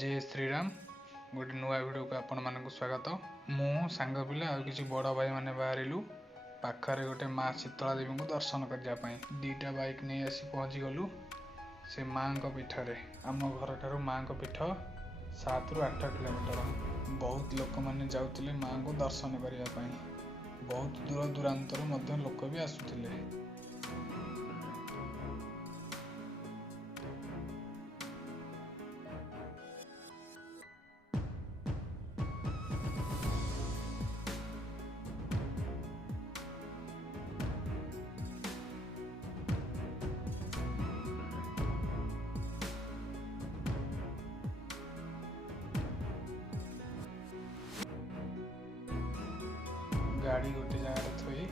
जय श्रीराम गोटे नुआ वीडियो को आपण मानक स्वागत। मु सांग पिला आ किसी बड़ भाई माने बाहरिलु पाखरे गोटे माँ शीतला देवी को दर्शन करने। दीटा बाइक नहीं आसी पहुँची गलु से माँ को पीठरे। आम घर ठारू माँ को पीठ 7 ରୁ 8 किलोमीटर। बहुत लोक मैंने जाउतिले माँ को दर्शन करने। बहुत दूर दूरांतर लोक भी आसुतिले। गाड़ी गोटे जगह थोई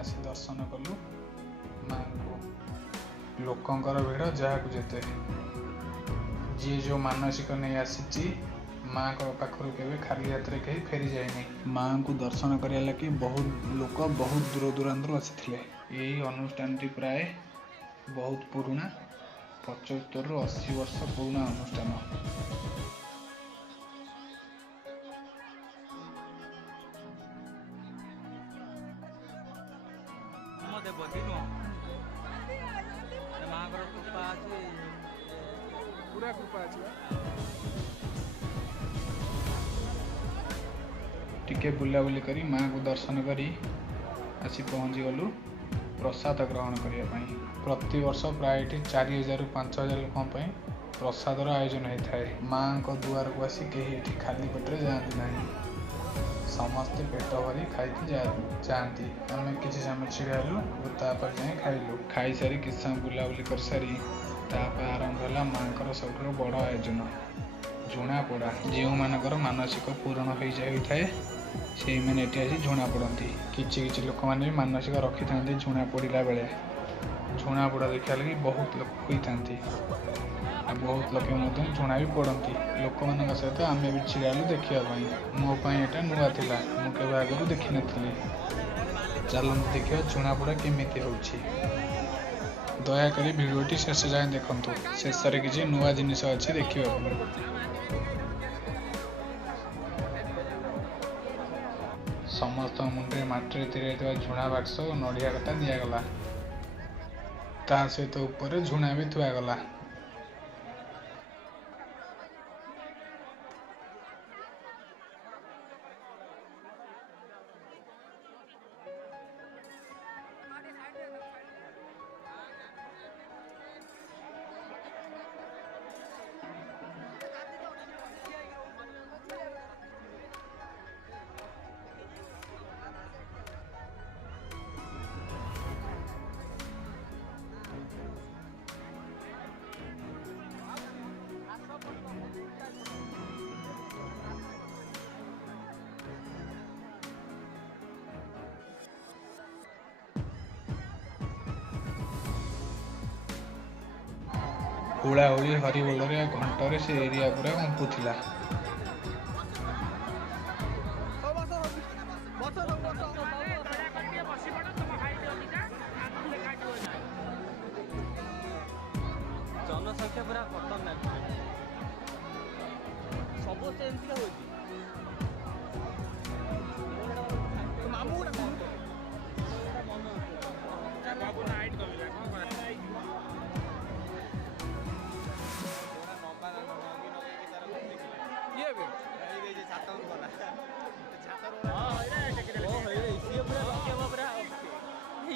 आसी दर्शन कलु माँ को। लोकंकर भिड़ जहाँ जेते जी जो मानसिक नहीं आसी माँ को पाखर के खाली हाथ में कहीं फेरी जाए। माँ को दर्शन करने लगे बहुत लोक बहुत दूर दूरांतर आसी। यही अनुष्ठान प्राय बहुत पुराना 75 ରୁ 80 वर्ष पुराना अनुष्ठान। देवती नुह माँ कृपा अच्छी पूरा कृपा अच्छी टिके बुलाबुली करी माँ को दर्शन करी आसी पहुँची गलु प्रसाद ग्रहण करने। प्रति वर्ष प्राय 4000 ରୁ 5000 लोकों प्रसादर आयोजन होता है। माँ को दुआर को आसी कहीं खाली पेटे जाती नहीं, समस्ते पेट भरी खाई जाती। आम किसी समय छिड़ालु तापर जाए खाइलु। खाई सारी किसी समय बुलाबुली कर सारी आरंभ है माँ सब बड़ आयोजन झुणा पोड़ा। जो मानकर मानसिक पूरण हो जाए से मैंने आसी झुणा पोड़ती। किसी लोक मैंने मानसिक रखी था झुणा पोड़ा बेले झुणा पोड़ा देखा लगी बहुत लोक होता। बहुत लोग झुणा भी पड़ती। लोक मान सहित आम भी छिड़ालु देखापी। मोपाई यहाँ नुआ था, मुझे आगु देखी नी। चलते देखा झुणा पोड़ा केमी हो। दयाकोरी भिडियोटी शेष जाए देखु। शेष किसी नुआ जिनिस अच्छी देखा। समस्त मुंडे माटी तैयारी झुणा बाक्स और नड़िया कटा दिगला। ता सहित ऊपर झुणा भी थुआगला। हुड़ाहुड़ी हरिबोल घंटे से एरिया पूरा कंपुला। जनसंख्या पूरा खतरनाक सब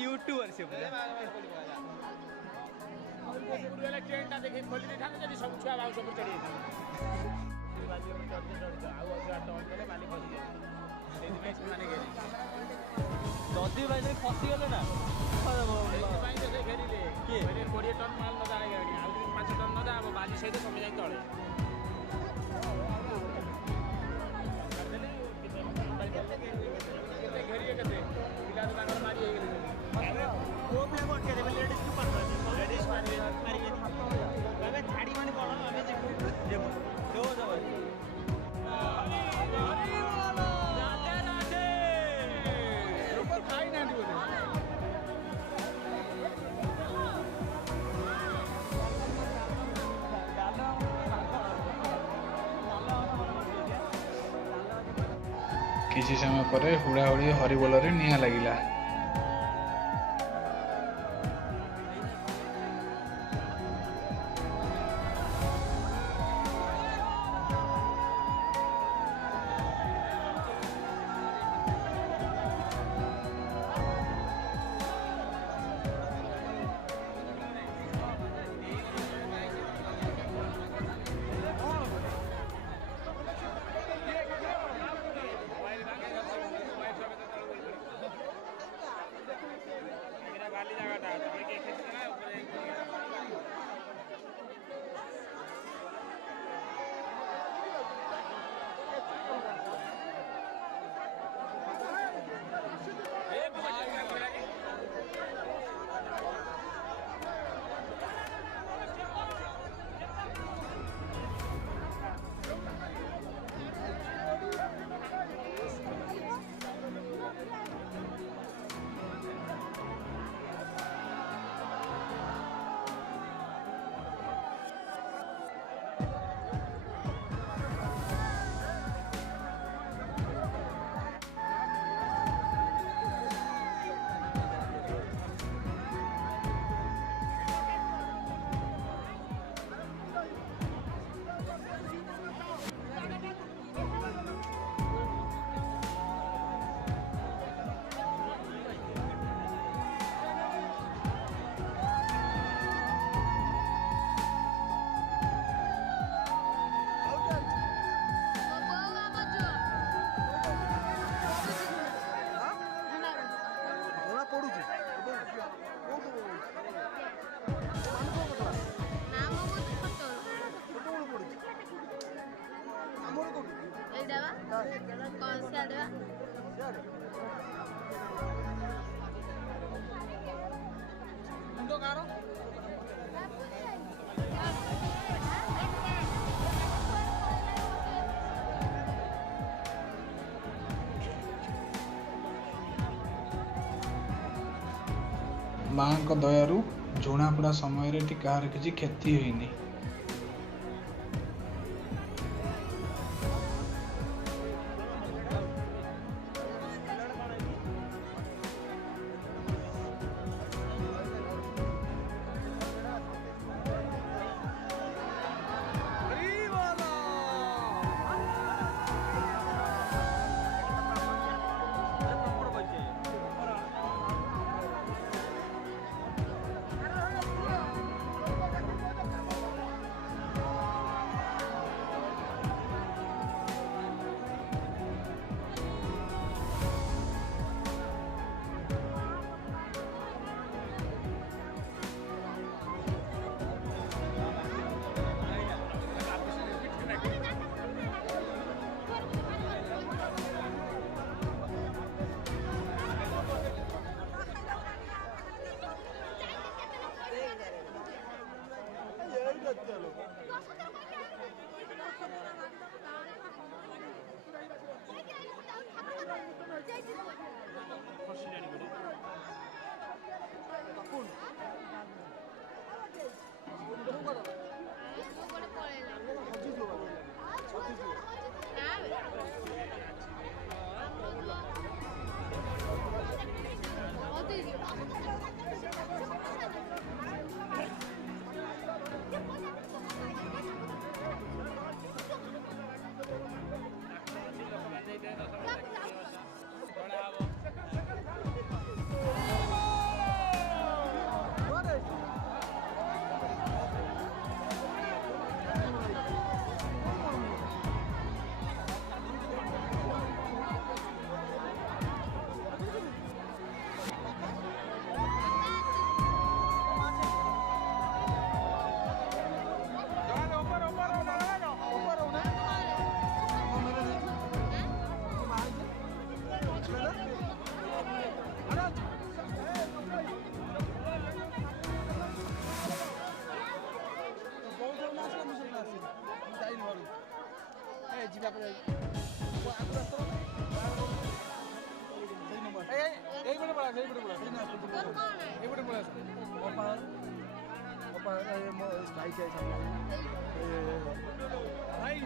यूट्यूबर से सब छुआ बाउस चढ़ी जदि भाई फसीगले ना 20 टन माल न जाए गाड़ी 5 टन न जा बाली सहित कमी जाए तले କିଛି ସମୟ ପରେ ହୁଡ଼ାହୁଡ଼ି ହରିବୋଲରେ ନିଆଁ ଲାଗିଲା। ମାଙ୍କ ଦୟାରୁ ଝୁଣାପୋଡ଼ା ସମୟରେ କାହାର କିଛି କ୍ଷତି ହୋଇନି। भाई